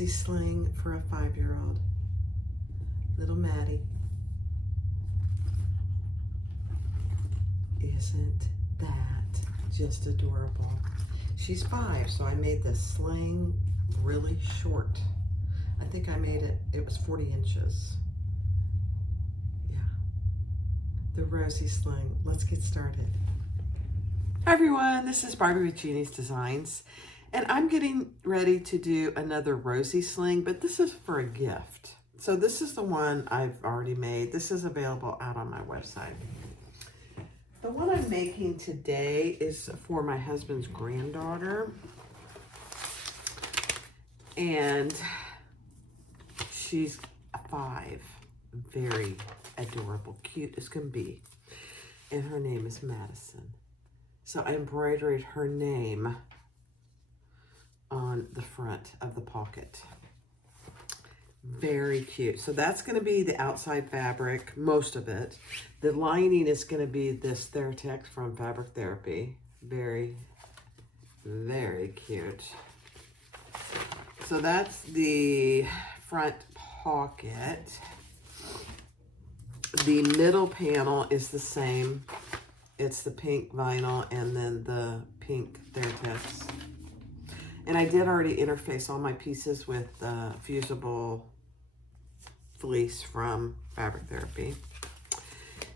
Rosie sling for a 5-year-old. Little Maddie. Isn't that just adorable? She's 5, so I made the sling really short. I think I made it was 40 inches. Yeah. The Rosie sling. Let's get started. Hi everyone, this is Barbie with Jeannie's Designs, and I'm getting ready to do another Rosie sling, but this is for a gift. So this is the one I've already made. This is available out on my website. The one I'm making today is for my husband's granddaughter, and she's 5, very adorable, cute as can be, and her name is Madison. So I embroidered her name on the front of the pocket. Very cute. So that's going to be the outside fabric, most of it. The lining is going to be this Theratex from Fabric Therapy. Very, very cute. So that's the front pocket. The middle panel is the same. It's the pink vinyl and then the pink Theratex. And I did already interface all my pieces with fusible fleece from Fabric Therapy.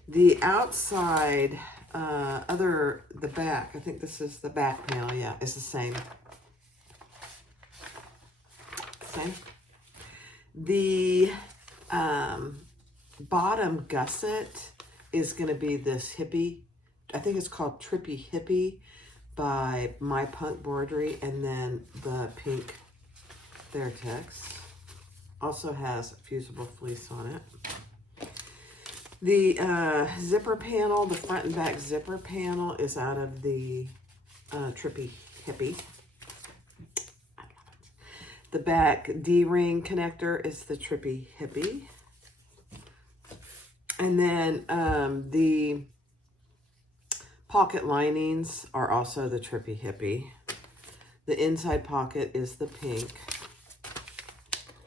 The outside, the back, I think this is the back panel, yeah, it's the same. Same. The bottom gusset is going to be this hippie. I think it's called Trippy Hippie by My Punk Broidery, and then the pink Theratex also has fusible fleece on it. The zipper panel, the front and back zipper panel is out of the Trippy Hippie. I love it. The back D-ring connector is the Trippy Hippie. And then the pocket linings are also the Trippy Hippie. The inside pocket is the pink.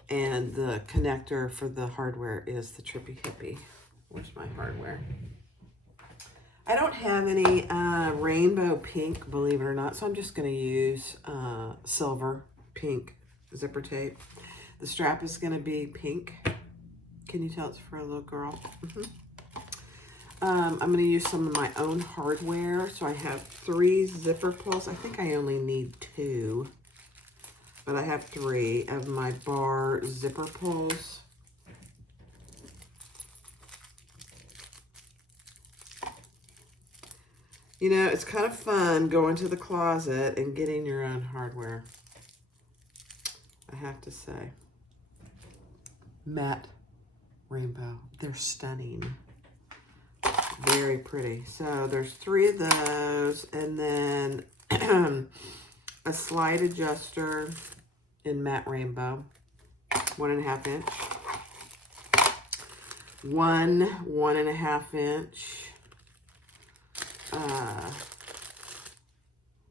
And the connector for the hardware is the Trippy Hippie. Where's my hardware? I don't have any rainbow pink, believe it or not, so I'm just going to use silver pink zipper tape. The strap is going to be pink. Can you tell it's for a little girl? I'm going to use some of my own hardware. So I have 3 zipper pulls. I think I only need 2, but I have 3 of my bar zipper pulls. You know, it's kind of fun going to the closet and getting your own hardware, I have to say. Matte rainbow. They're stunning. Very pretty. So there's 3 of those, and then a slide adjuster in matte rainbow, 1.5 inch. 1.5 inch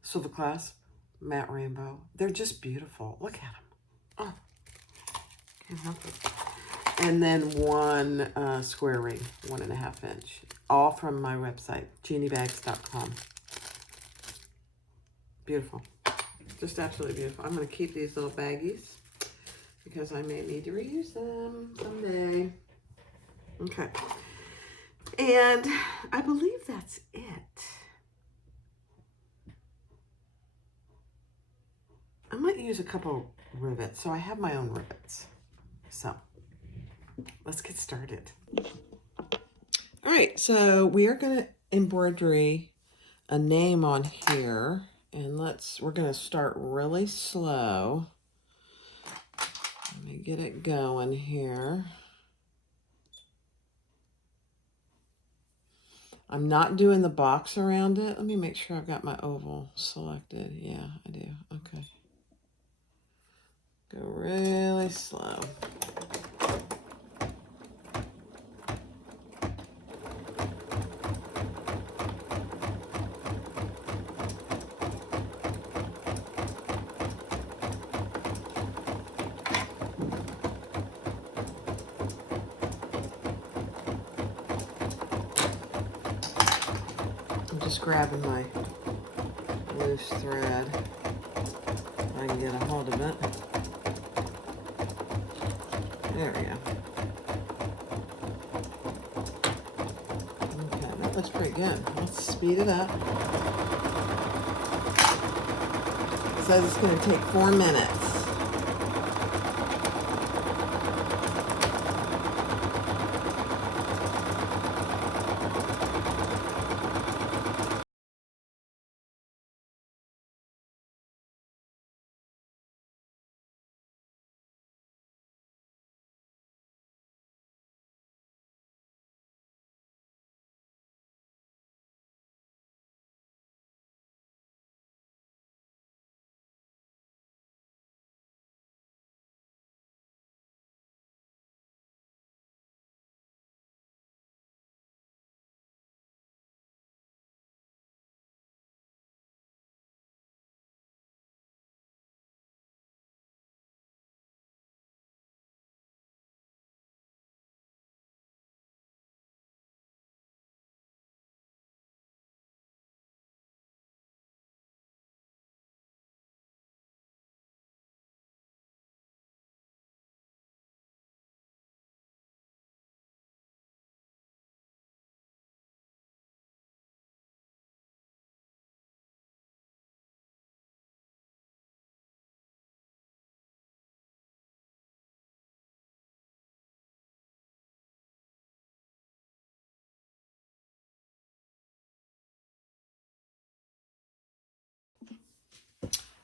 silver clasp, matte rainbow. They're just beautiful. Look at them. Oh, can't help it. And then 1 square ring, 1.5 inch. All from my website, jeanniebags.com. Beautiful. Just absolutely beautiful. I'm going to keep these little baggies because I may need to reuse them someday. Okay. And I believe that's it. I might use a couple rivets. So I have my own rivets. So let's get started. All right, so we are going to embroidery a name on here, and we're going to start really slow. Let me get it going here. I'm not doing the box around it. Let me make sure I've got my oval selected. Yeah, I do. Okay. Go really slow. Just grabbing my loose thread. If I can get a hold of it. There we go. Okay, that looks pretty good. Let's speed it up. It says it's going to take 4 minutes.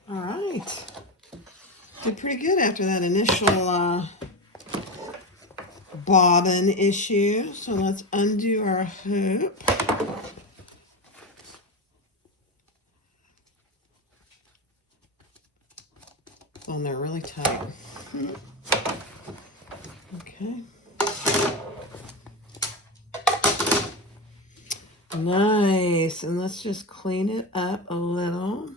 All right. Did pretty good after that initial bobbin issue. So let's undo our hoop. Oh, and they're really tight. Okay. Nice. And let's just clean it up a little.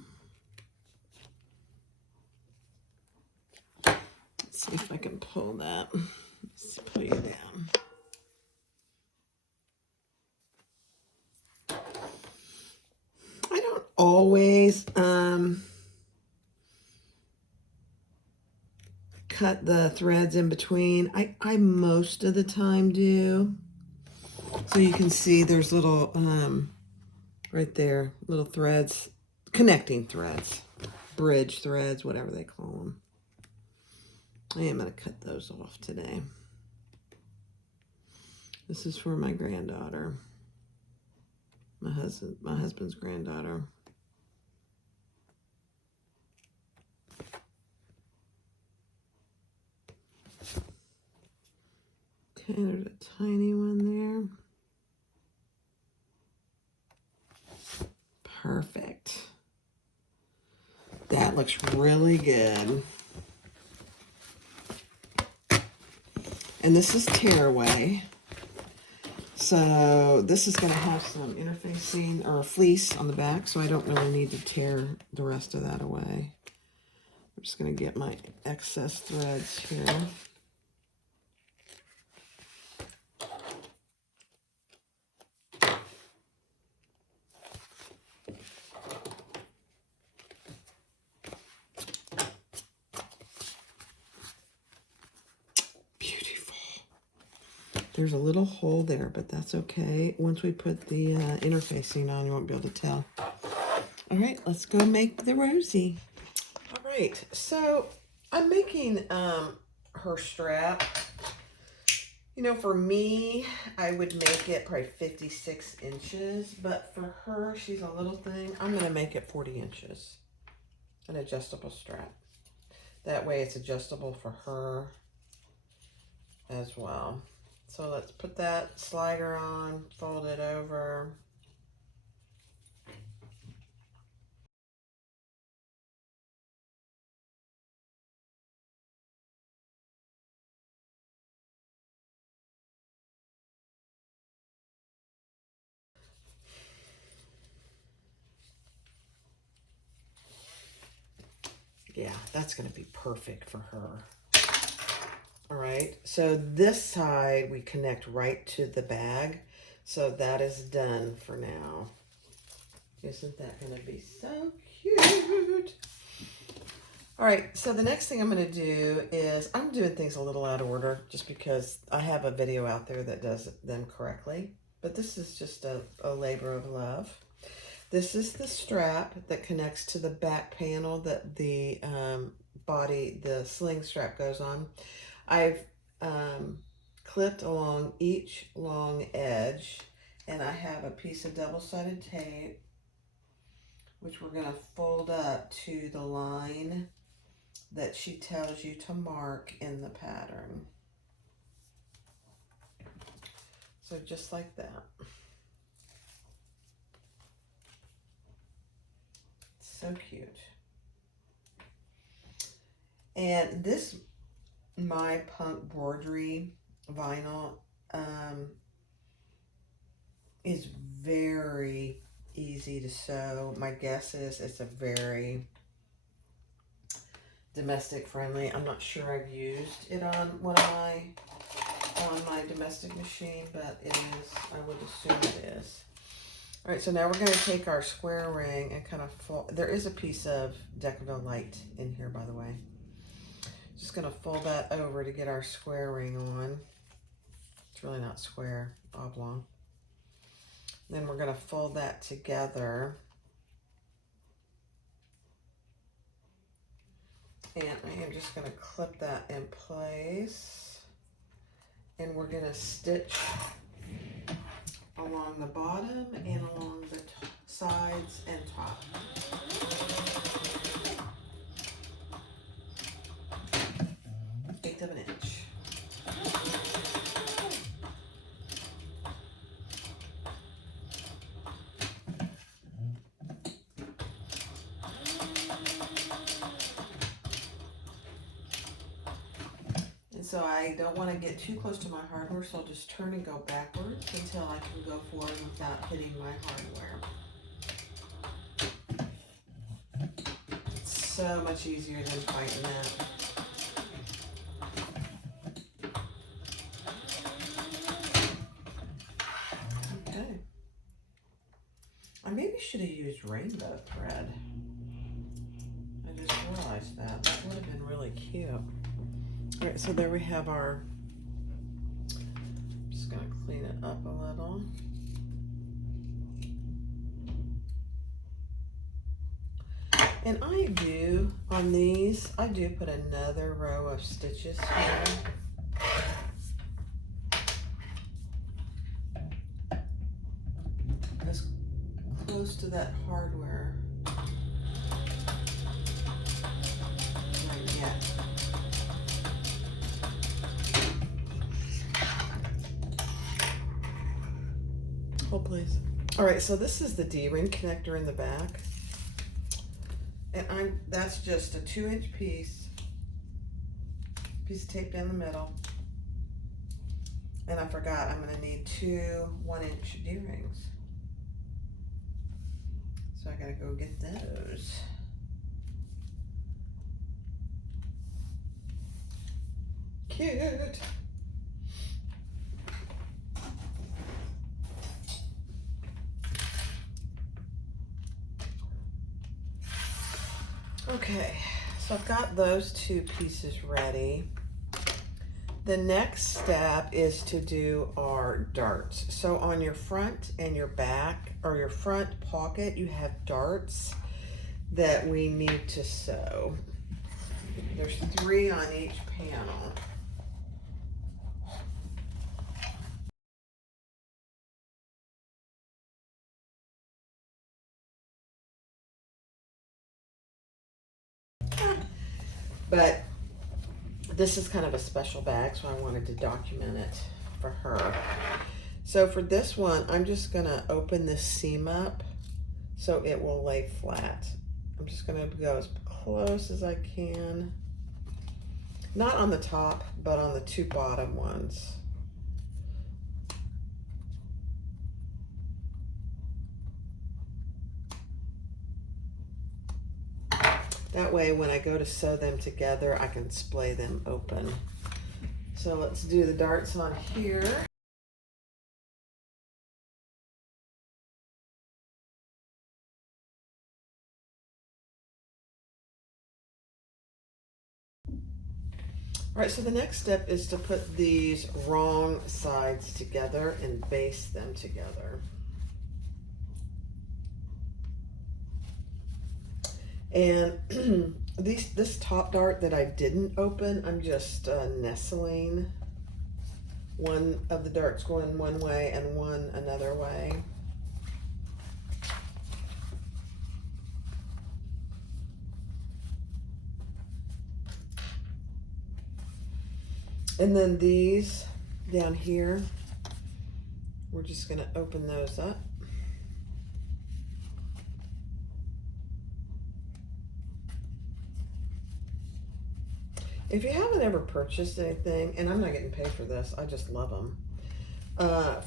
Let's see if I can pull that. Let's pull you down. I don't always cut the threads in between. I most of the time do. So you can see there's little right there, little threads, connecting threads, bridge threads, whatever they call them. I am going to cut those off today. This is for my granddaughter, my husband's granddaughter. Okay, there's a tiny one there. Perfect. That looks really good. And this is tearaway. So this is going to have some interfacing or fleece on the back, so I don't really need to tear the rest of that away. I'm just going to get my excess threads here. There's a little hole there, but that's okay. Once we put the interfacing on, you won't be able to tell. All right, let's go make the Rosie. All right, so I'm making her strap. You know, for me, I would make it probably 56 inches, but for her, she's a little thing. I'm going to make it 40 inches, an adjustable strap. That way it's adjustable for her as well. So let's put that slider on, fold it over. Yeah, that's going to be perfect for her. All right, so this side we connect right to the bag. So that is done for now. Isn't that going to be so cute? All right, so the next thing I'm going to do is, I'm doing things a little out of order just because I have a video out there that does them correctly. But this is just a labor of love. This is the strap that connects to the back panel that the the sling strap goes on. I've clipped along each long edge, and I have a piece of double-sided tape, which we're going to fold up to the line that she tells you to mark in the pattern. So just like that. So cute. And this My Punk Broidery vinyl is very easy to sew. My guess is it's a very domestic friendly. I'm not sure I've used it on my domestic machine, but it is, I would assume it is. All right, so now we're going to take our square ring and kind of fold. There is a piece of Decadent Light in here, by the way. Just going to fold that over to get our square ring on. It's really not square, oblong. Then we're going to fold that together. And I am just going to clip that in place. And we're going to stitch along the bottom and along the sides and top. Eighth of an inch. And so I don't want to get too close to my hardware, so I'll just turn and go backwards until I can go forward without hitting my hardware. It's so much easier than fighting that. Okay. I maybe should have used rainbow thread. I just realized that. That would have been really cute. All right, so there we have our, I'm just gonna clean it up a little. And I do, on these, I do put another row of stitches here. As close to that hardware as I get. Hold please. All right, so this is the D-ring connector in the back. And that's just a 2-inch piece of tape down the middle. And I forgot, I'm gonna need 2 1-inch D-rings. So I gotta go get those. Cute. Okay, so I've got those 2 pieces ready. The next step is to do our darts. So on your front and your back, or your front pocket, you have darts that we need to sew. There's 3 on each panel. But this is kind of a special bag, so I wanted to document it for her. So for this one, I'm just gonna open this seam up so it will lay flat. I'm just gonna go as close as I can. Not on the top, but on the 2 bottom ones. That way, when I go to sew them together, I can splay them open. So let's do the darts on here. All right, so the next step is to put these wrong sides together and baste them together. And this top dart that I didn't open, I'm just nestling one of the darts going one way and one another way. And then these down here, we're just going to open those up. If you haven't ever purchased anything, and I'm not getting paid for this, I just love them,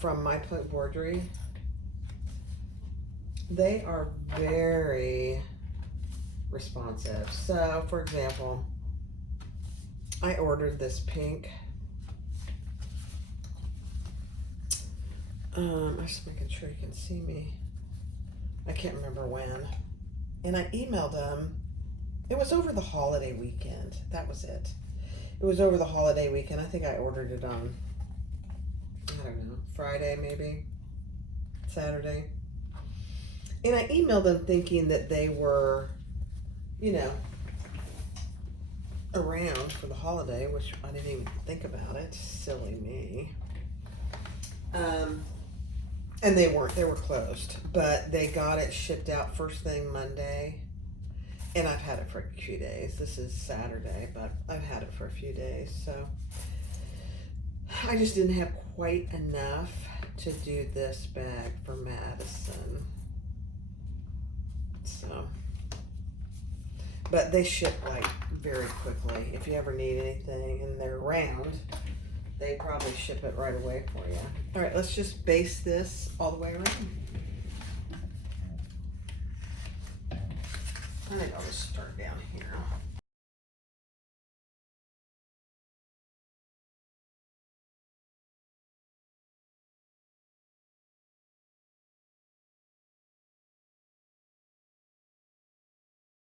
from My Plate Embroidery, they are very responsive. So, for example, I ordered this pink. I'm just making sure you can see me. I can't remember when. And I emailed them. It was over the holiday weekend. That was it. It was over the holiday weekend. I think I ordered it on, I don't know, Friday maybe, Saturday. And I emailed them thinking that they were, you know, around for the holiday, which I didn't even think about it. Silly me. And they weren't. They were closed. But they got it shipped out first thing Monday. And I've had it for a few days. This is Saturday, but I've had it for a few days. So I just didn't have quite enough to do this bag for Madison. So, but they ship like very quickly. If you ever need anything and they're around, they probably ship it right away for you. All right, let's just baste this all the way around. I think I'll just start down here.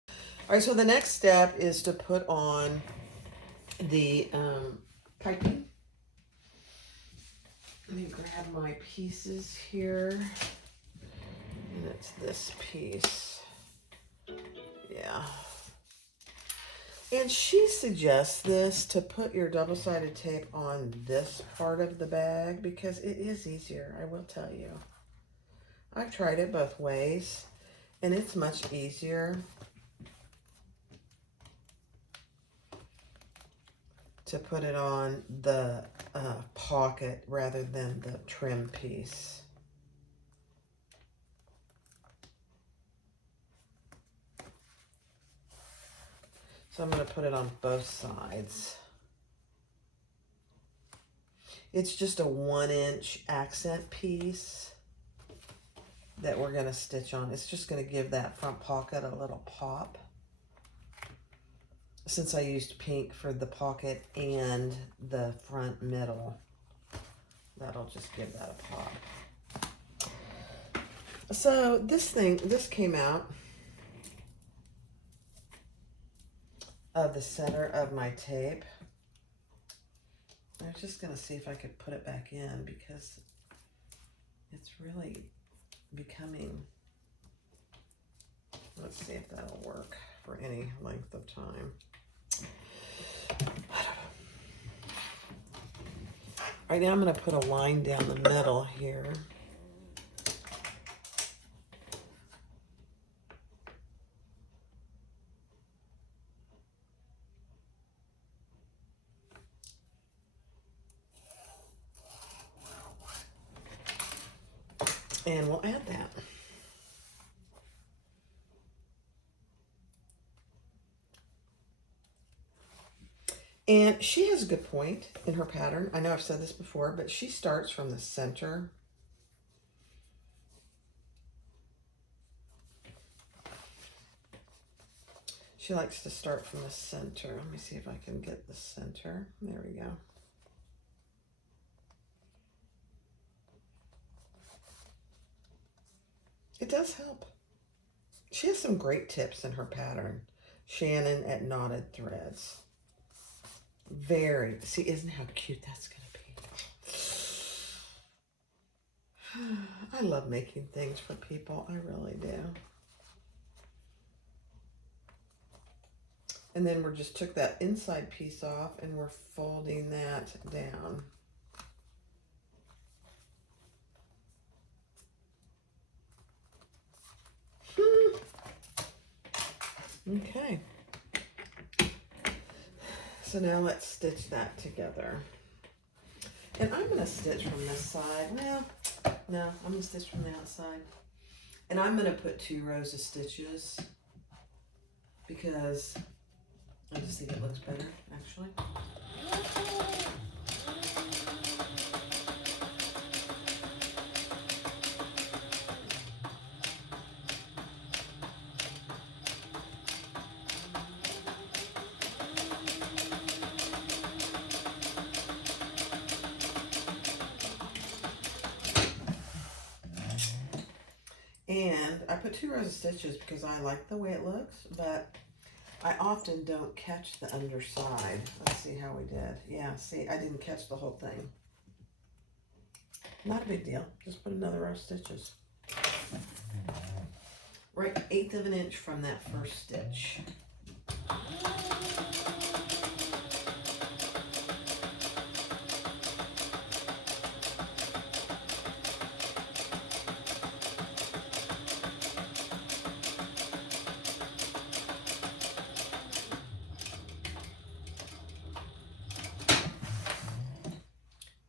All right, so the next step is to put on the piping. Let me grab my pieces here. And it's this piece. Yeah. And she suggests this to put your double-sided tape on this part of the bag because it is easier, I will tell you. I've tried it both ways, and it's much easier to put it on the pocket rather than the trim piece. So I'm going to put it on both sides. It's just a 1-inch accent piece that we're going to stitch on. It's just going to give that front pocket a little pop. Since I used pink for the pocket and the front middle, that'll just give that a pop. So this came out of the center of my tape. I was just going to see if I could put it back in because it's really becoming, let's see if that'll work for any length of time. Right now I'm going to put a line down the middle here. And we'll add that. And she has a good point in her pattern. I know I've said this before, but she starts from the center. She likes to start from the center. Let me see if I can get the center. There we go. It does help. She has some great tips in her pattern. Shannon at Knotted Threads. Very, see, isn't how cute that's gonna be? I love making things for people, I really do. And then we just took that inside piece off and we're folding that down. Okay. So now let's stitch that together. And I'm going to stitch from this side. Well, no, I'm going to stitch from the outside. And I'm going to put 2 rows of stitches because I just think it looks better, actually. And I put 2 rows of stitches because I like the way it looks, but I often don't catch the underside. Let's see how we did. Yeah, see, I didn't catch the whole thing. Not a big deal. Just put another row of stitches. Right 1/8 of an inch from that first stitch.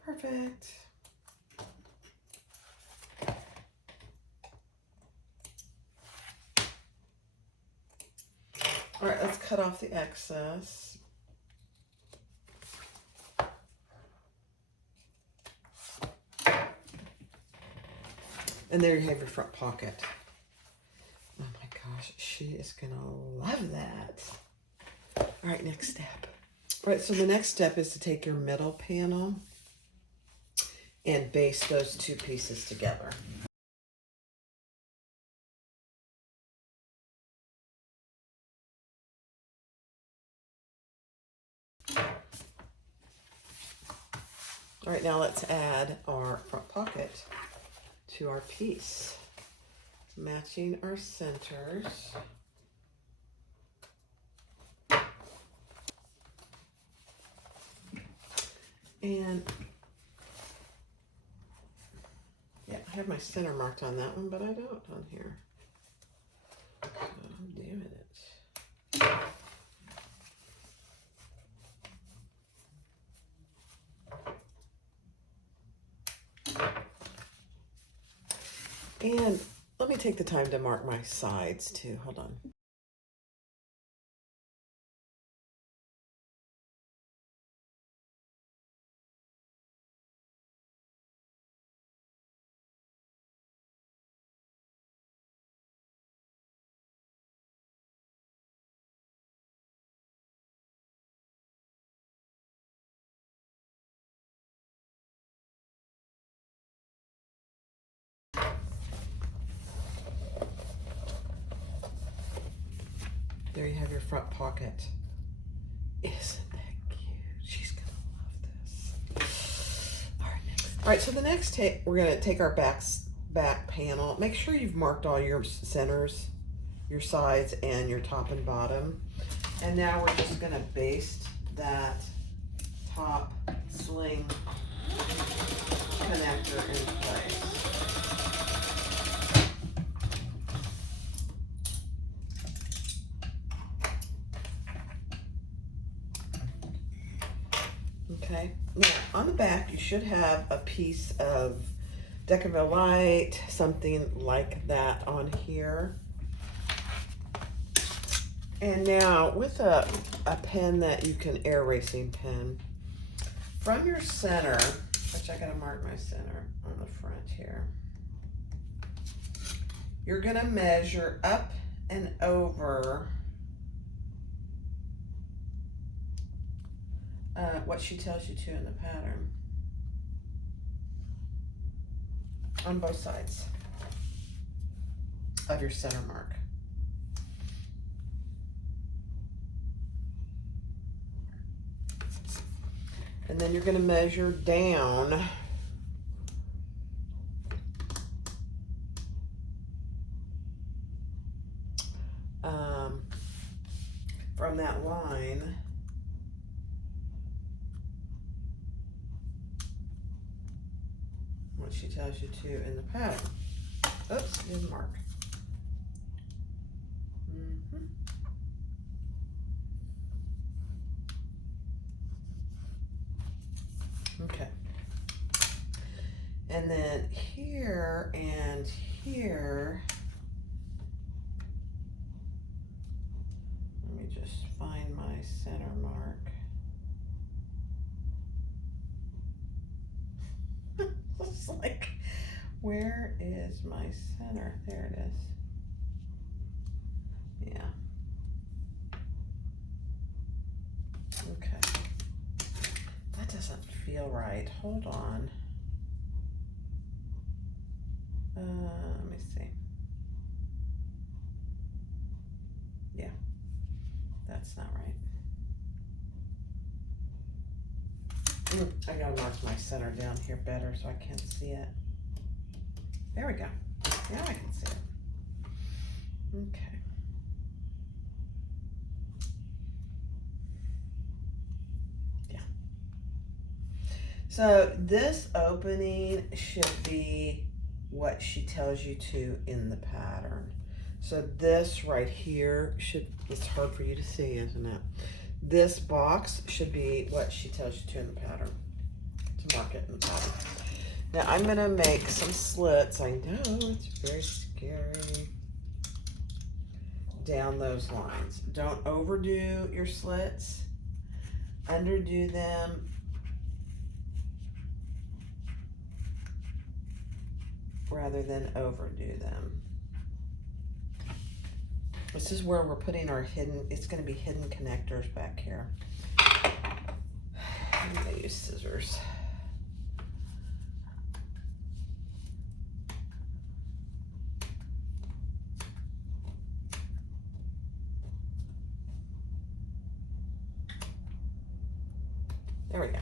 Perfect. All right, let's cut off the excess. And there you have your front pocket. Oh my gosh, she is gonna love that. All right, next step. All right, so the next step is to take your middle panel and baste those 2 pieces together. All right, now let's add our front pocket to our piece, matching our centers. And yeah, I have my center marked on that one, but I don't on here. So damn it. And let me take the time to mark my sides too. Hold on. There you have your front pocket. Isn't that cute? She's gonna love this. All right, next. All right, so the next we're gonna take our back panel. Make sure you've marked all your centers, your sides, and your top and bottom. And now we're just gonna baste that top sling connector in place. Okay, now on the back you should have a piece of Deckerville Light, something like that on here. And now with a pen that you can, air erasing pen, from your center, which I gotta mark my center on the front here, you're gonna measure up and over what she tells you to in the pattern on both sides of your center mark. And then you're going to measure down from that line. What she tells you to in the pattern. Oops, didn't mark. Okay. And then here and here, let me just find my center mark. It's like, where is my center? There it is. Yeah. Okay. That doesn't feel right. Hold on. Let me see. Yeah, that's not right. I gotta mark my center down here better so I can see it. There we go. Now I can see it. Okay. Yeah. So this opening should be what she tells you to in the pattern. So this right here it's hard for you to see, isn't it? This box should be what she tells you to in the pattern, to mark it in the pattern. Now I'm gonna make some slits. I know, it's very scary. Down those lines. Don't overdo your slits. Underdo them. Rather than overdo them. This is where we're putting our hidden, it's going to be hidden connectors back here. I'm going to use scissors. There we go.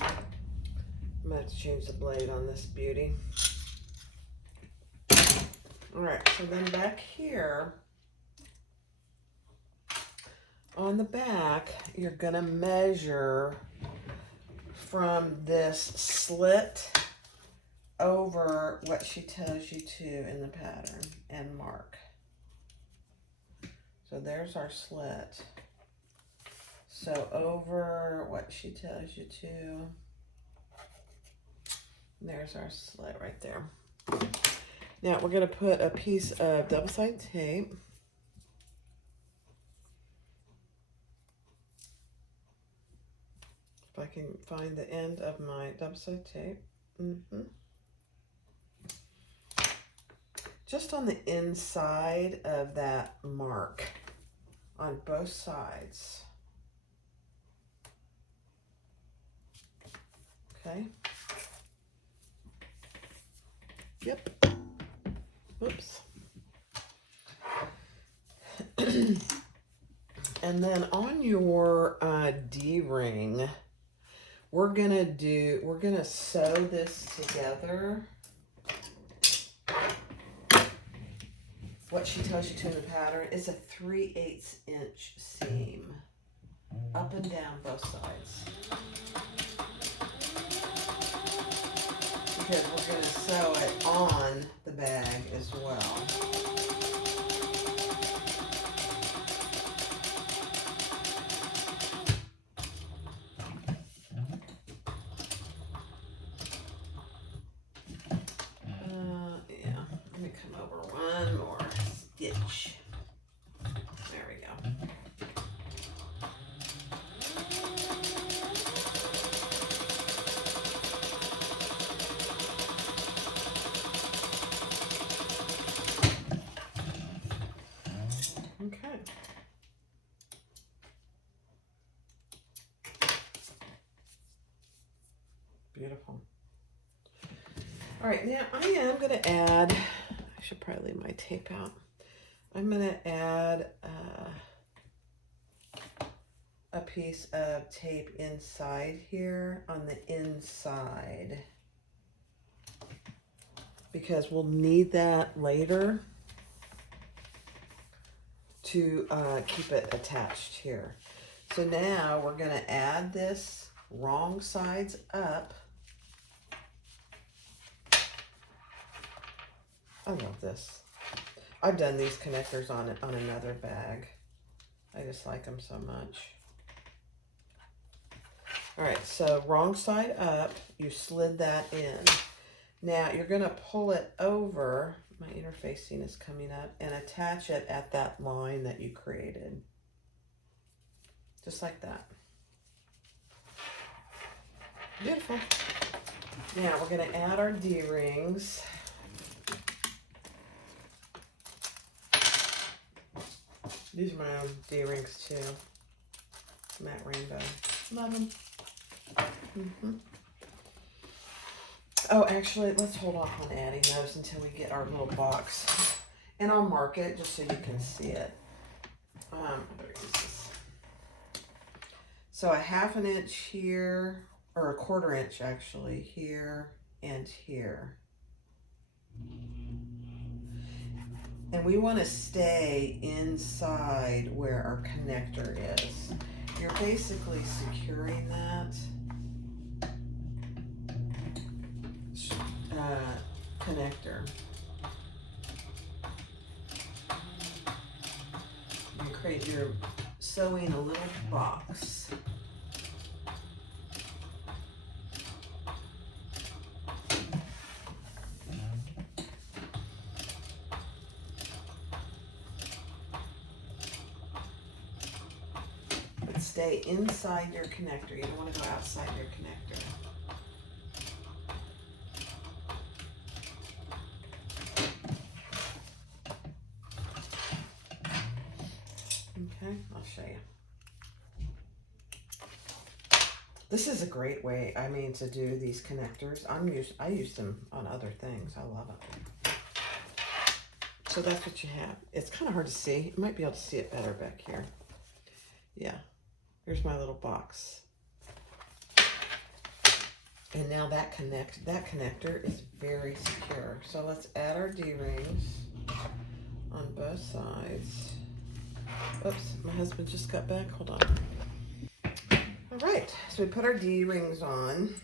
I'm going to have to change the blade on this beauty. All right, so then back here, on the back, you're gonna measure from this slit over what she tells you to in the pattern and mark. So there's our slit. So over what she tells you to, there's our slit right there. Now we're gonna put a piece of double-sided tape. If I can find the end of my double-sided tape. Just on the inside of that mark on both sides. Okay. Yep. Oops. And then on your D-ring, we're gonna sew this together. What she tells you to in the pattern is a 3/8 inch seam, up and down both sides. Because we're gonna sew it on the bag as well. Yeah, let me come over one more stitch. There we go. Okay. Beautiful. All right, now I am going to add, I should probably leave my tape out. I'm going to add a piece of tape inside here on the inside, because we'll need that later to keep it attached here. So now we're going to add this wrong sides up. I love this. I've done these connectors on another bag. I just like them so much. All right, so wrong side up, you slid that in. Now you're going to pull it over, my interfacing is coming up, and attach it at that line that you created. Just like that. Beautiful. Now we're going to add our D-rings. These are my own D-rings too. Matte Rainbow. Love them. Oh, actually, let's hold off on adding those until we get our little box. And I'll mark it just so you can see it. Better use this. So a 1/2 inch here, or a 1/4 inch actually, here and here. And we want to stay inside where our connector is. You're basically securing that connector. You're sewing a little box. But stay inside your connector. You don't want to go outside your connector. Okay, I'll show you. This is a great way, I mean, to do these connectors. I use them on other things. I love it. So that's what you have. It's kind of hard to see. You might be able to see it better back here. Yeah, here's my little box. And now that connector is very secure. So let's add our D-rings on both sides. Oops, my husband just got back. Hold on. All right, so we put our D-rings on.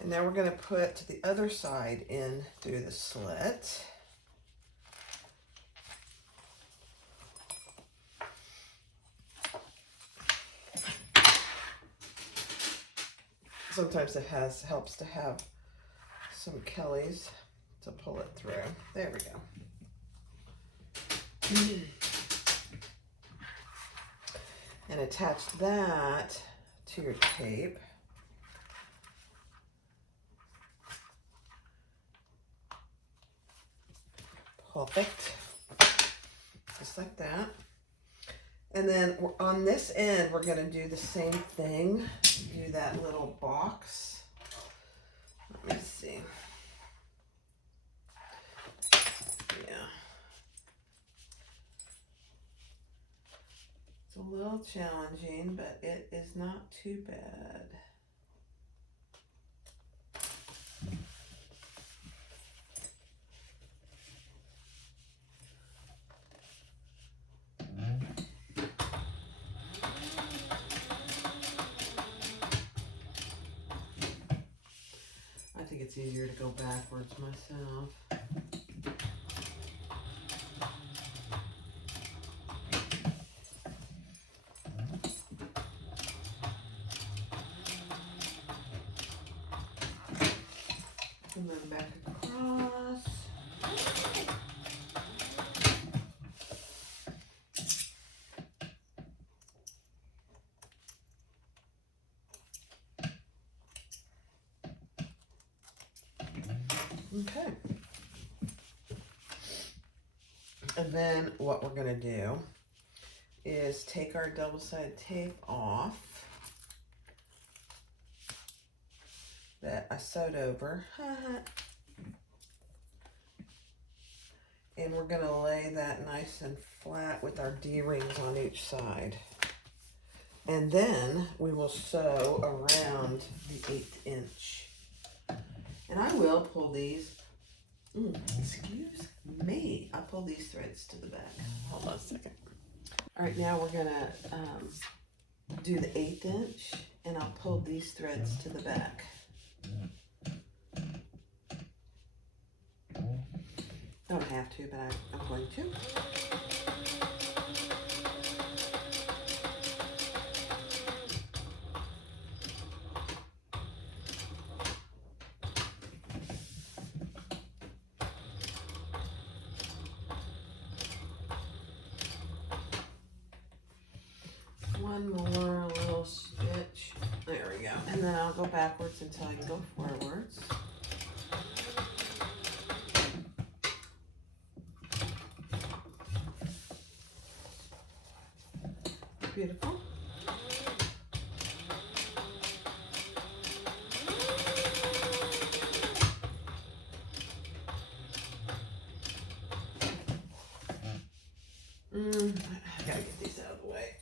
And now we're going to put the other side in through the slit. Sometimes it helps to have some Kellys to pull it through. There we go. And attach that to your tape. Perfect. Just like that. And then on this end, we're going to do the same thing. Do that little box. Let me see. Yeah. It's a little challenging, but it is not too bad. I think it's easier to go backwards myself. And then back across. Okay. And then what we're going to do is take our double-sided tape off that I sewed over. And we're going to lay that nice and flat with our D-rings on each side. And then we will sew around the 1/8 inch. And I will pull these, excuse me, I'll pull these threads to the back. Hold on a second. All right, now we're gonna do the 1/8 inch, and I'll pull these threads to the back. Don't have to, but I'm going to. One more little stitch. There we go. And then I'll go backwards until I can go forwards. Beautiful. I gotta get these out of the way.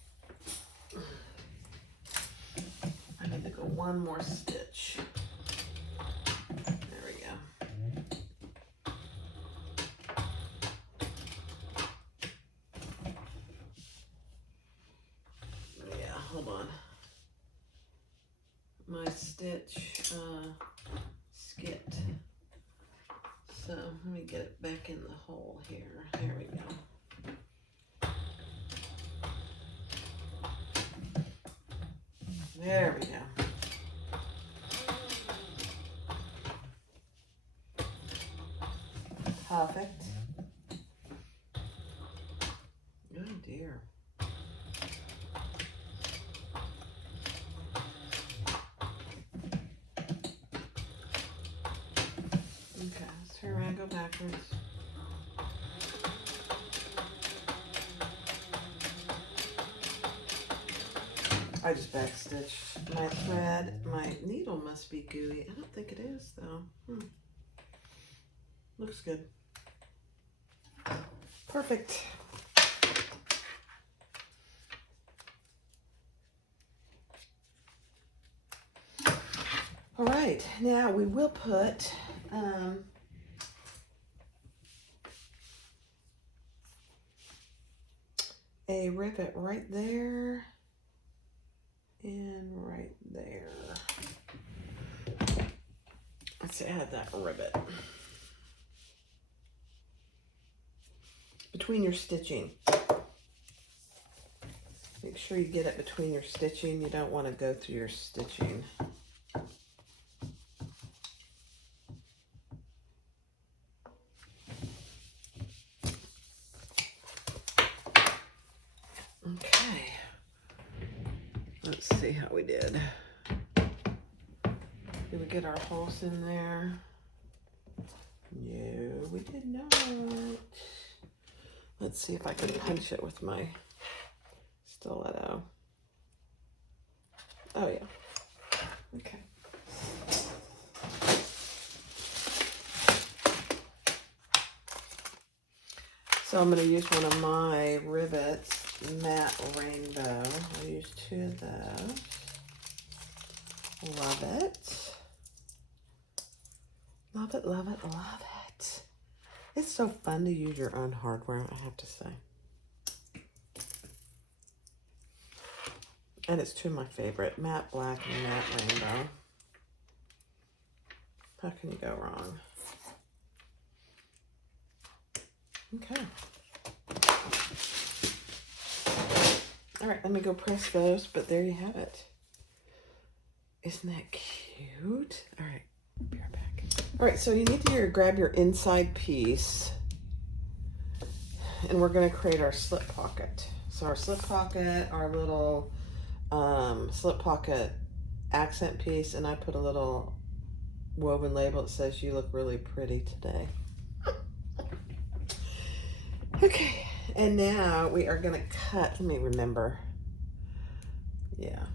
I need to go one more stitch. There we go. Yeah, hold on. My stitch skipped. So let me get it back in the hole here. There we go. There we go. Perfect. Oh dear. Okay, let's turn around, go backwards. I just backstitched my thread. My needle must be gooey. I don't think it is though. Looks good. Perfect. All right, now we will put a rivet right there and right there. Let's add that rivet between your stitching. Make sure you get it between your stitching. You don't want to go through your stitching. Okay. Let's see how we did. Did we get our holes in there? No, we did not. Let's see if I can punch it with my stiletto. Oh yeah. Okay. So I'm going to use one of my rivets, Matte Rainbow. I'll use 2 of those. Love it. Love it, love it, love it. It's so fun to use your own hardware, I have to say. And it's 2 of my favorite, Matte Black and Matte Rainbow. How can you go wrong? Okay. All right, let me go press those, but there you have it. Isn't that cute? All right, be right back. All right, so you need to grab your inside piece, and we're gonna create our slip pocket. So our slip pocket, our little slip pocket accent piece, and I put a little woven label that says, "You look really pretty today." Okay, and now we are gonna cut, let me remember. Yeah,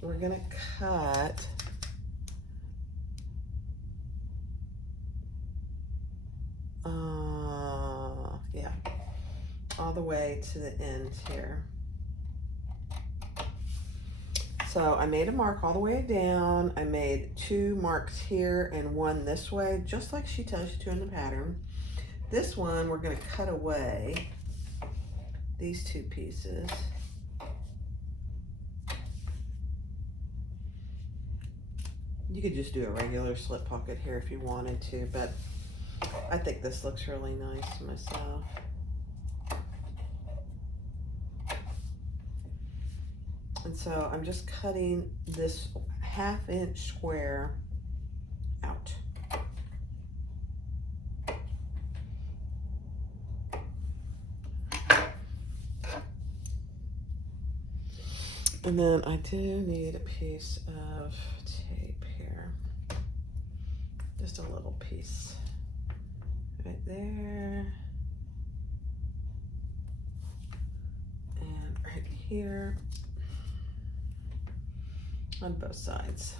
we're gonna cut yeah, all the way to the end here. So I made a mark all the way down. I made 2 marks here and 1 this way, just like she tells you to in the pattern. This one, we're going to cut away these 2 pieces. You could just do a regular slip pocket here if you wanted to, but I think this looks really nice myself. And so I'm just cutting this 1/2 inch square out. And then I do need a piece of tape here. Just a little piece right there. And right here on both sides.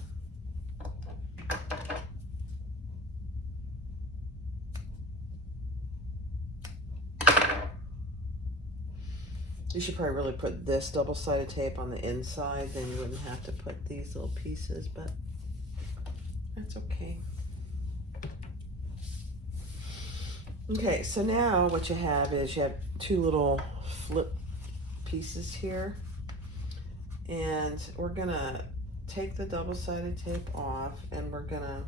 You should probably really put this double-sided tape on the inside, then you wouldn't have to put these little pieces, but that's okay. Okay, so now what you have is you have 2 little flip pieces here, and we're gonna take the double-sided tape off, and we're gonna,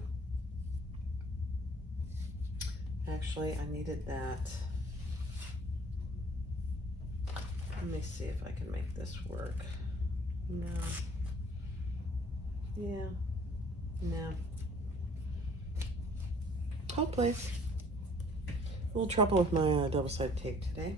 actually I needed that. Let me see if I can make this work. No. Yeah. No. Hold please. A little trouble with my double-sided tape today.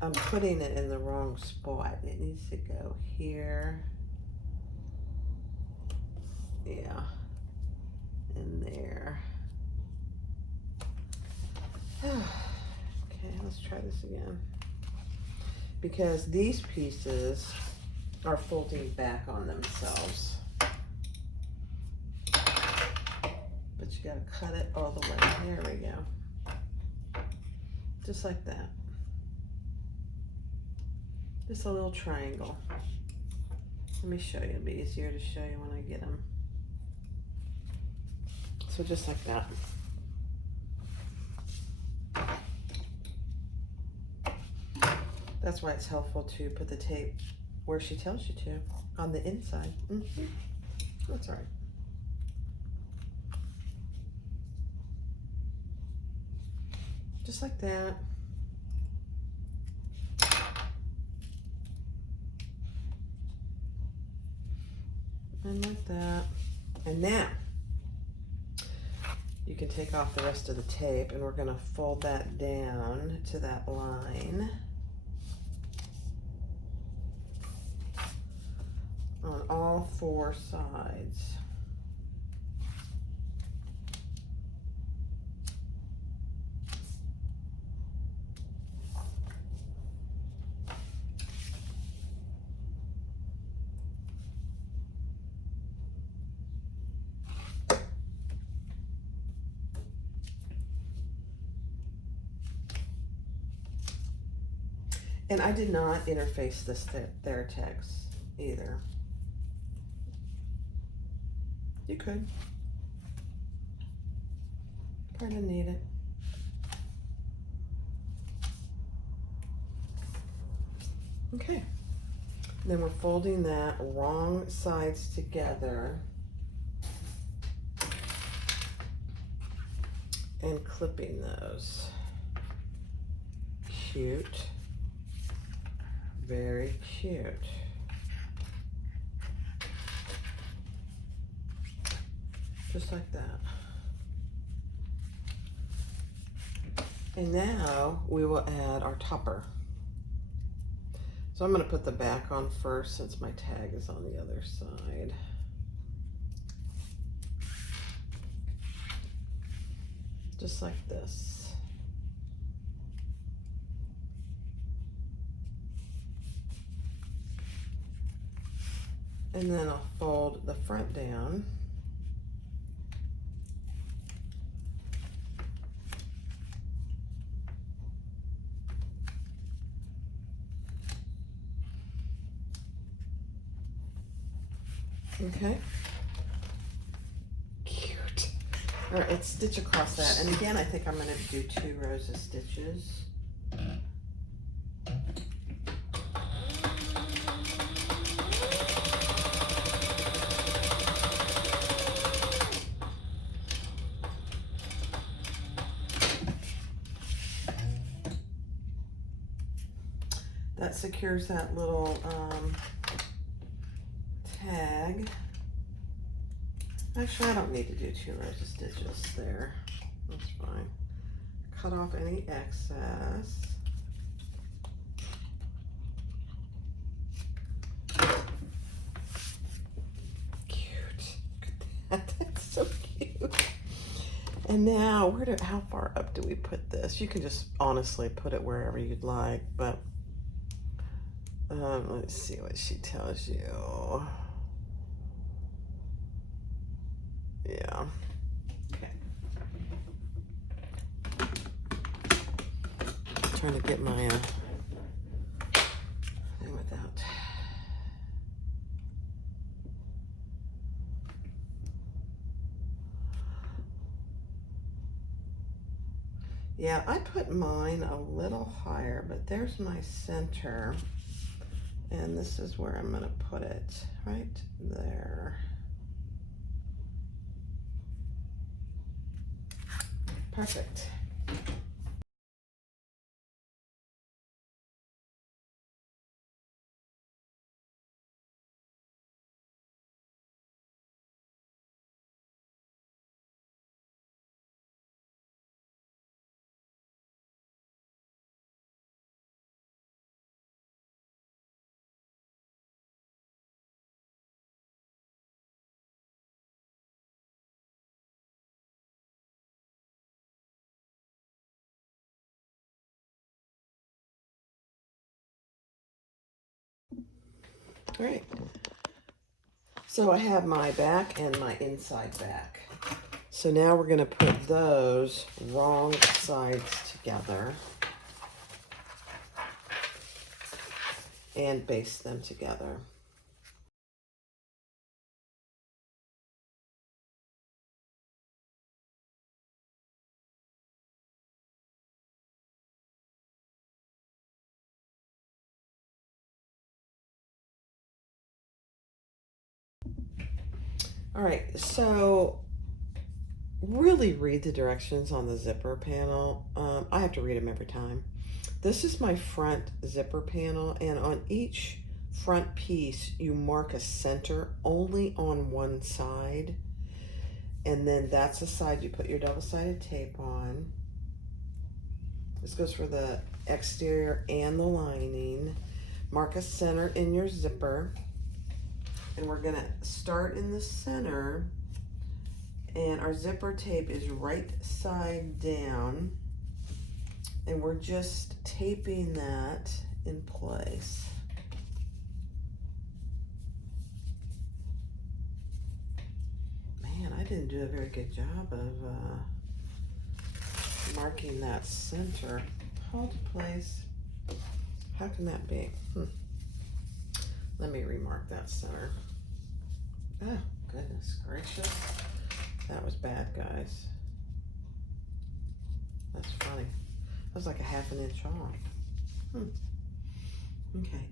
I'm putting it in the wrong spot. It needs to go here. Yeah. In there. Okay, let's try this again. Because these pieces are folding back on themselves. But you gotta cut it all the way. There we go. Just like that. Just a little triangle. Let me show you. It'll be easier to show you when I get them. So just like that. That's why it's helpful to put the tape where she tells you to, on the inside. That's all right. Just like that. And like that. And now, you can take off the rest of the tape, and we're gonna fold that down to that line. On all 4 sides. And I did not interface this Theratex either. You could. Probably didn't need it. Okay. Then we're folding that wrong sides together and clipping those. Cute. Very cute. Just like that. And now we will add our topper. So I'm going to put the back on first since my tag is on the other side. Just like this. And then I'll fold the front down. Okay. Cute. All right, let's stitch across that. And again, I think I'm going to do 2 rows of stitches. That secures that little tag. Actually, I don't need to do 2 rows of stitches there. That's fine. Cut off any excess. Cute. That's so cute. And now, how far up do we put this? You can just honestly put it wherever you'd like, but let's see what she tells you. Yeah. Okay. Trying to get my thing without. Yeah, I put mine a little higher, but there's my center. And this is where I'm gonna put it, right there. Perfect. All right. So I have my back and my inside back. So now we're going to put those wrong sides together and baste them together. All right, so really read the directions on the zipper panel. I have to read them every time. This is my front zipper panel, and on each front piece, you mark a center only on one side. And then that's the side you put your double-sided tape on. This goes for the exterior and the lining. Mark a center in your zipper. And we're gonna start in the center, and our zipper tape is right side down, and we're just taping that in place. Man, I didn't do a very good job of marking that center. Hold place. How can that be? Let me remark that center. Oh, goodness gracious. That was bad, guys. That's funny. That was like a ½ inch off. Okay,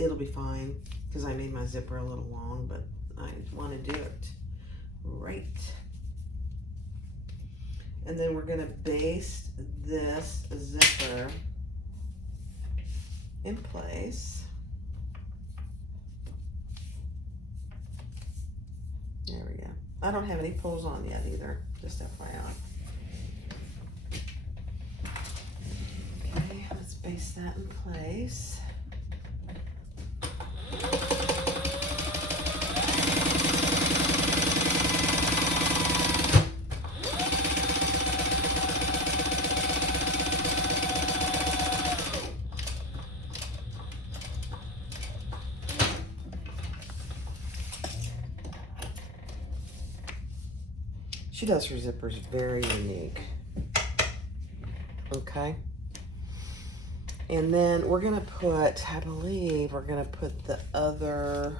it'll be fine because I made my zipper a little long, but I want to do it right. And then we're gonna baste this zipper in place. There we go. I don't have any pulls on yet either, just FYI. Okay, let's baste that in place. She does her zippers very unique. Okay. And then we're gonna put, I believe we're gonna put the other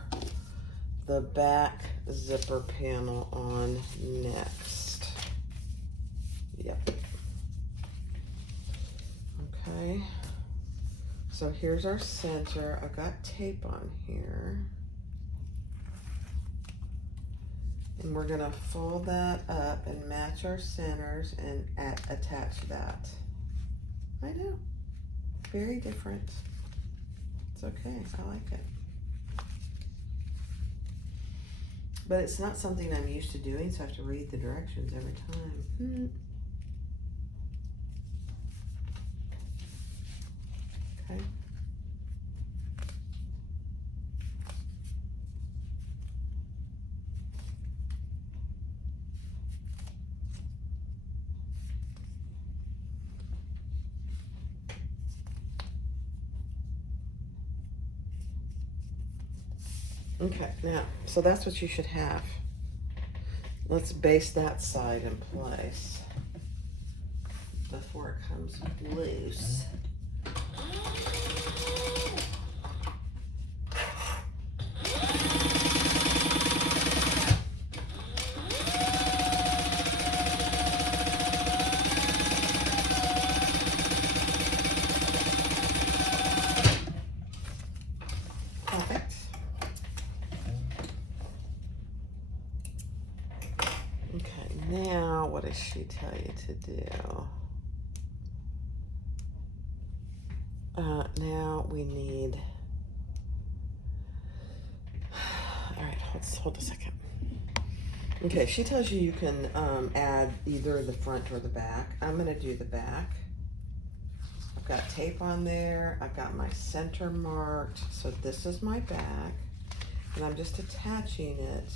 the back zipper panel on next. Yep. Okay. So here's our center. I've got tape on here. And we're gonna fold that up and match our centers and attach that. I know, very different. It's okay, I like it. But it's not something I'm used to doing, so I have to read the directions every time. Okay. Okay, now, so that's what you should have. Let's base that side in place before it comes loose. Perfect. Okay, now what does she tell you to do? Now we need, all right, hold a second. Okay, she tells you you can add either the front or the back. I'm gonna do the back. I've got tape on there. I've got my center marked. So this is my back, and I'm just attaching it.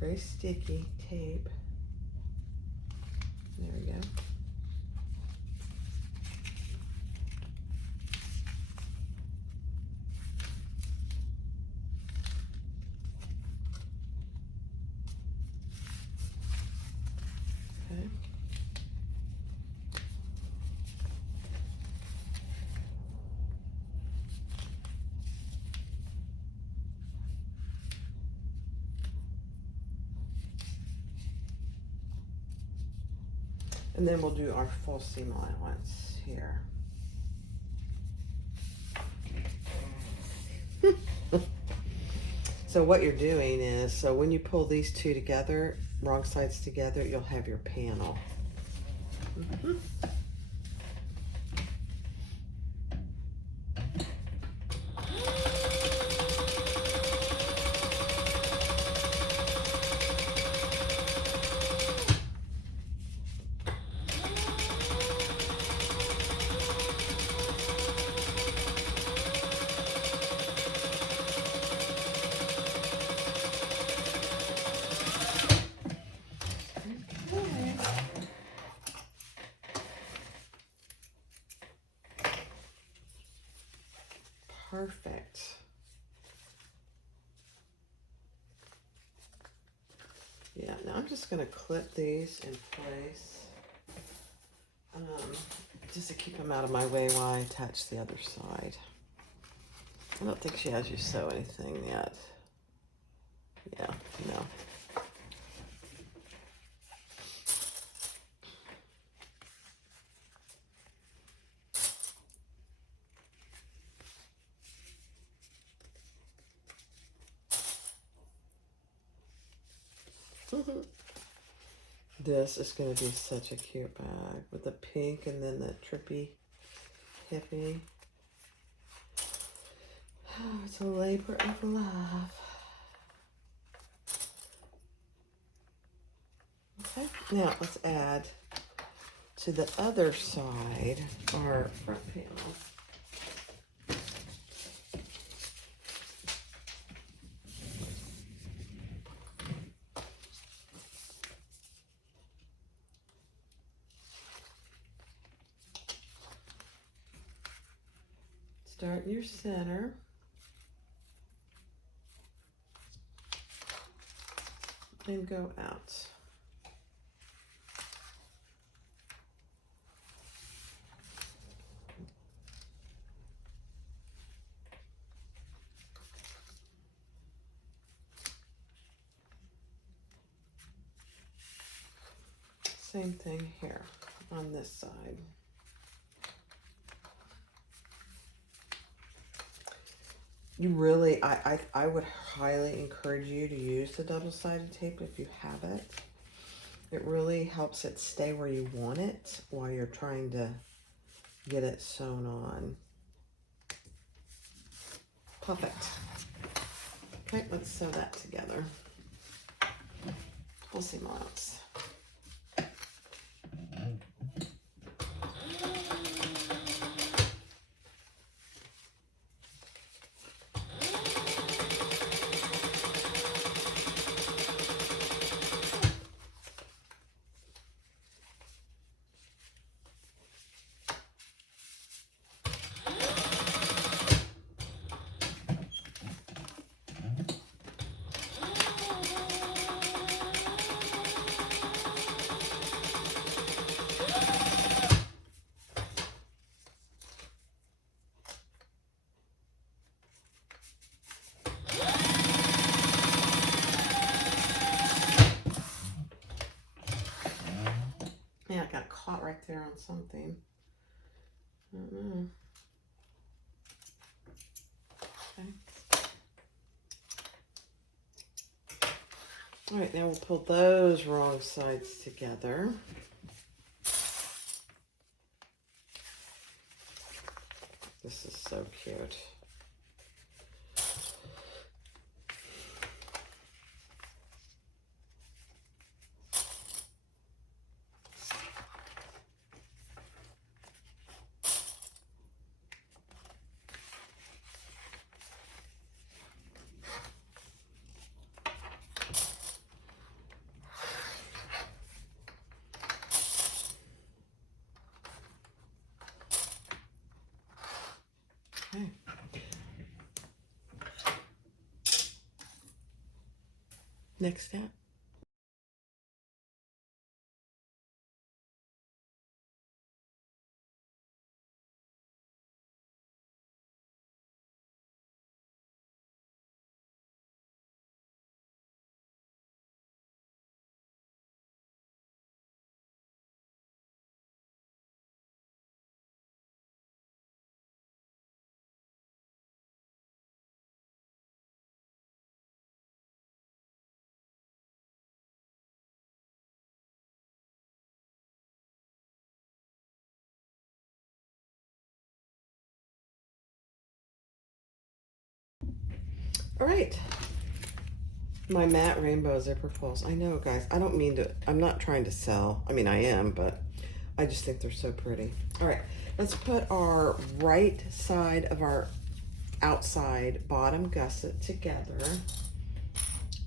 Very sticky tape. There we go. Okay. And then we'll do our full seam allowance here. So what you're doing is, so when you pull these two together, wrong sides together, you'll have your panel. Perfect. Yeah, now I'm just gonna clip these in place, just to keep them out of my way while I attach the other side. I don't think she has you sew anything yet. Yeah, no. This is going to be such a cute bag with the pink and then the trippy hippie. Oh, it's a labor of love. Okay, now let's add to the other side our front panel. Start in your center. And go out. Same thing here on this side. You really, I would highly encourage you to use the double-sided tape if you have it. It really helps it stay where you want it while you're trying to get it sewn on. Perfect. Okay, let's sew that together. We'll see more else. Yeah, I got caught right there on something. I don't know. Okay. All right, now we'll pull those wrong sides together. This is so cute. Okay. Next step. All right. My matte rainbow zipper pulls. I know, guys, I don't mean to, I'm not trying to sell. I mean, I am, but I just think they're so pretty. All right, let's put our right side of our outside bottom gusset together.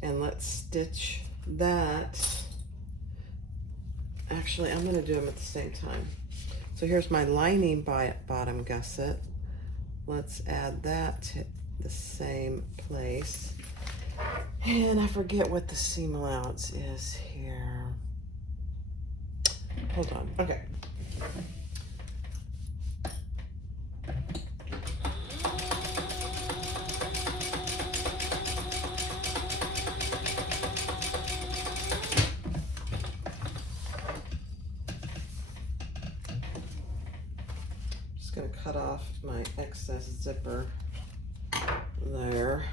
And let's stitch that. Actually, I'm gonna do them at the same time. So here's my lining bottom gusset. Let's add that to the same place. And I forget what the seam allowance is here. Hold on, okay. Just gonna cut off my excess zipper there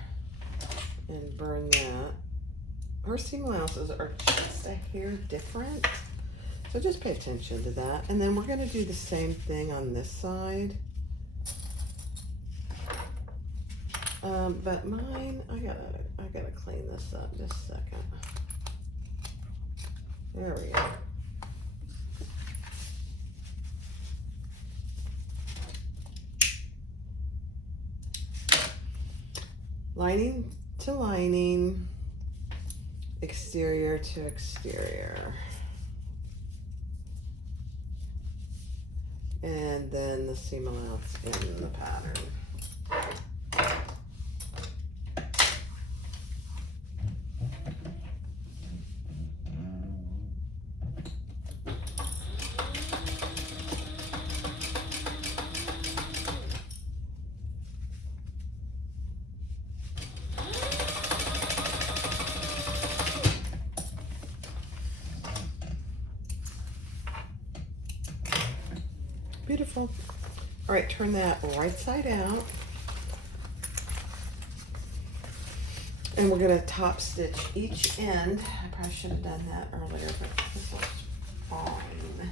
and burn that. Her seam allowances are just a hair different, so just pay attention to that. And then we're gonna do the same thing on this side. But mine, I gotta clean this up just a second. There we go. Lining to lining, exterior to exterior. And then the seam allowance in the pattern. beautiful. All right, turn that right side out. And we're gonna top stitch each end. I probably should have done that earlier, but this looks fine.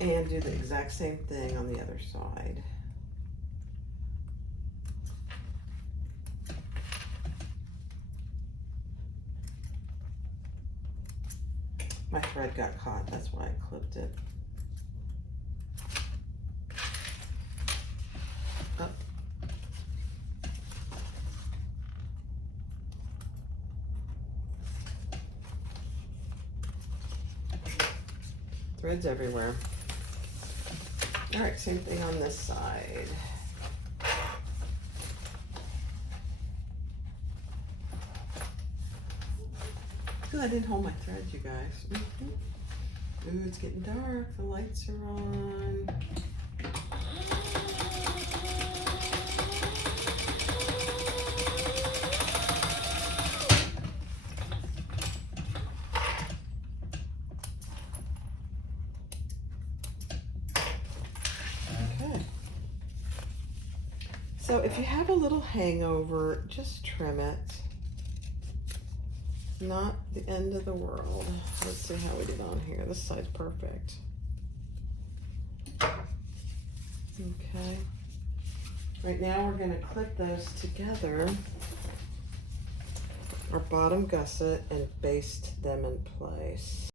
And do the exact same thing on the other side. My thread got caught, that's why I clipped it. Up. Threads everywhere. All right, same thing on this side. I didn't hold my thread, you guys. Ooh, it's getting dark. The lights are on. Okay. So if you have a little hangover, just trim it. Not the end of the world. Let's see how we did on here. This side's perfect. Okay. Right now we're gonna clip those together, our bottom gusset, and baste them in place.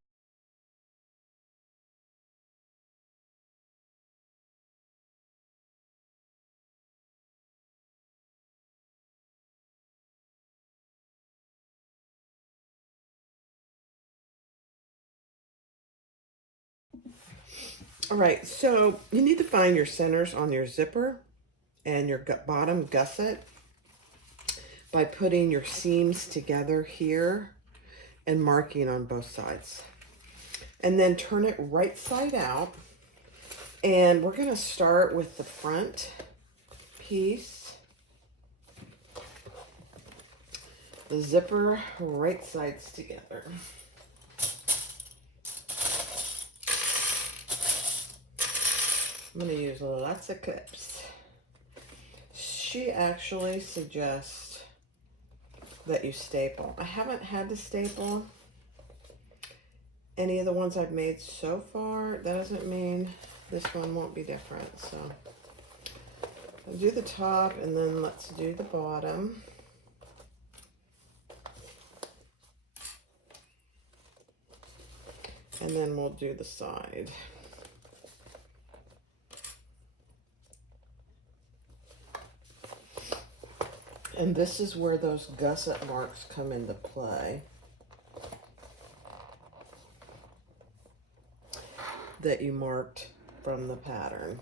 All right, so you need to find your centers on your zipper and your bottom gusset by putting your seams together here and marking on both sides. And then turn it right side out. And we're gonna start with the front piece. The zipper right sides together. I'm gonna use lots of clips. She actually suggests that you staple. I haven't had to staple any of the ones I've made so far. That doesn't mean this one won't be different. So I'll do the top and then let's do the bottom. And then we'll do the side. And this is where those gusset marks come into play that you marked from the pattern.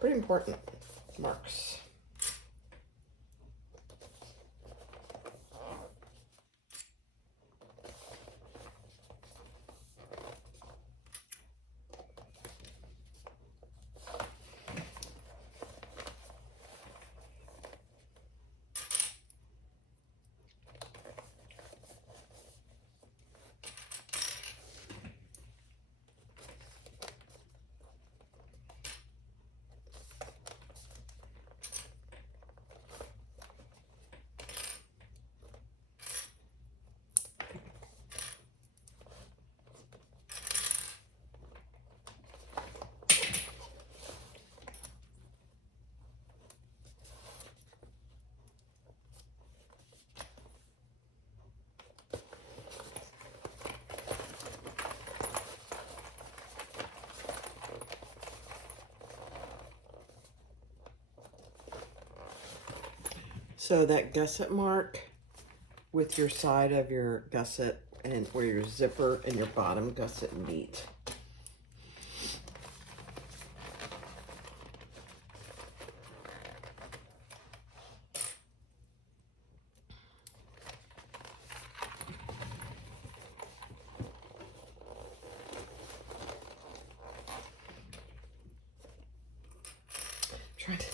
Pretty important marks. So that gusset mark with your side of your gusset and where your zipper and your bottom gusset meet. trying to.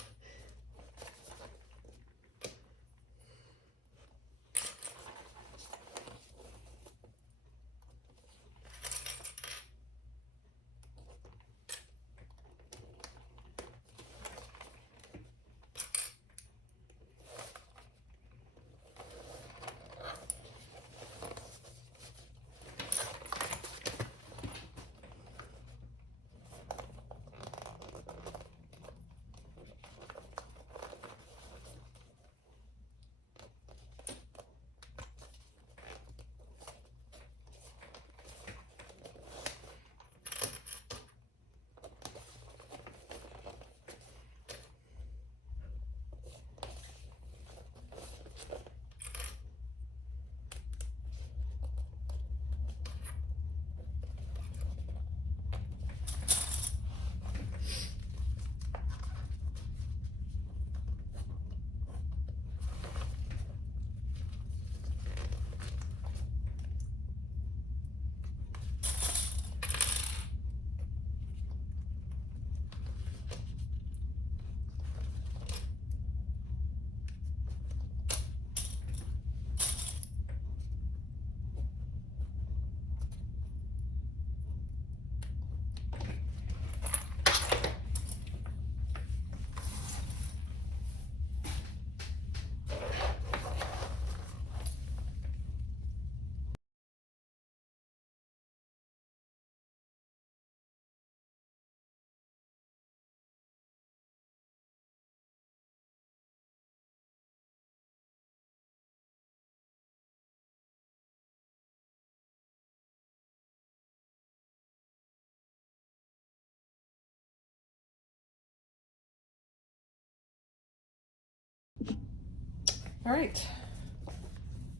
All right,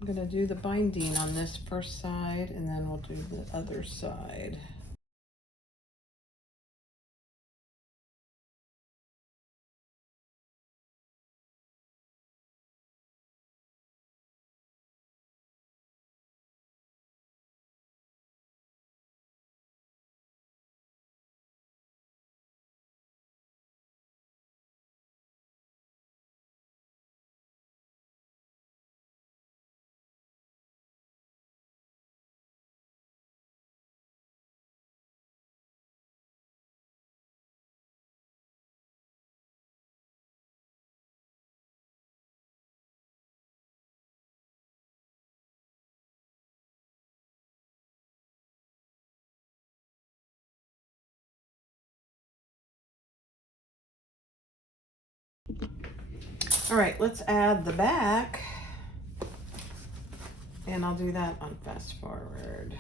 I'm gonna do the binding on this first side and then we'll do the other side. All right, let's add the back, and I'll do that on fast forward.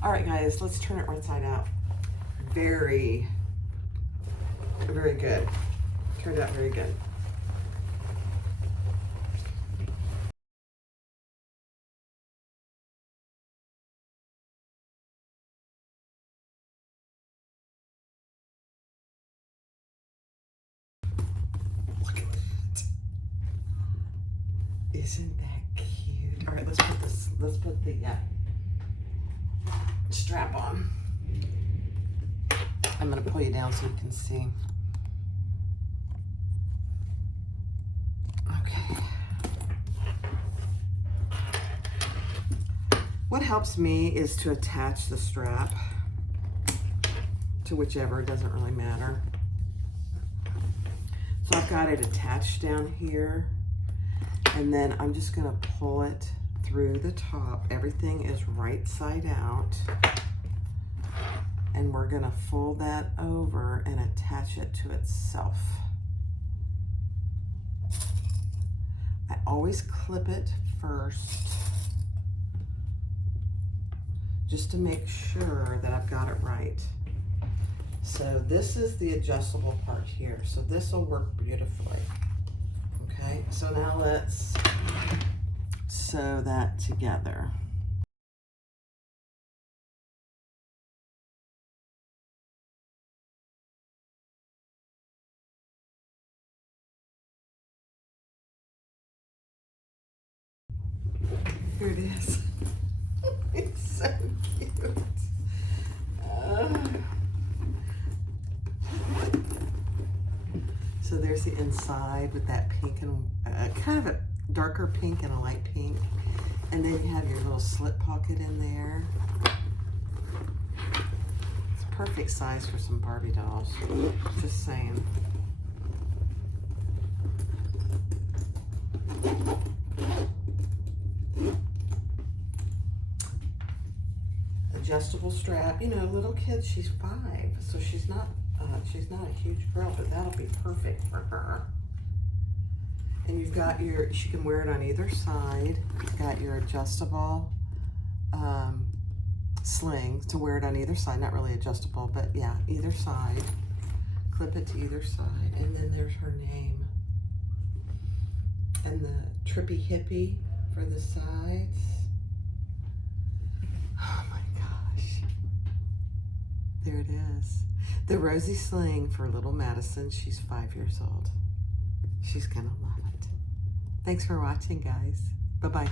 All right, guys, let's turn it right side out. Very, very good. Turned out very good. Look at that. Isn't that cute? All right, let's put the strap on. I'm gonna pull you down so you can see. Okay. What helps me is to attach the strap to whichever, it doesn't really matter. So I've got it attached down here, and then I'm just gonna pull it through the top. Everything is right side out, and we're gonna fold that over and attach it to itself. I always clip it first, just to make sure that I've got it right. So this is the adjustable part here. So this will work beautifully. Okay, so now let's sew that together. Here it is. It's so cute. So there's the inside with that pink and kind of a darker pink and a light pink. And then you have your little slip pocket in there. It's a perfect size for some Barbie dolls. Just saying. Adjustable strap. You know, little kid, she's 5, so she's not a huge girl, but that'll be perfect for her. And you've got she can wear it on either side. You've got your adjustable sling to wear it on either side. Not really adjustable, but yeah, either side. Clip it to either side. And then there's her name. And the trippy hippie for the sides. Oh my gosh. There it is. The Rosie sling for little Madison. She's 5 years old. She's gonna love it. Thanks for watching, guys. Bye-bye.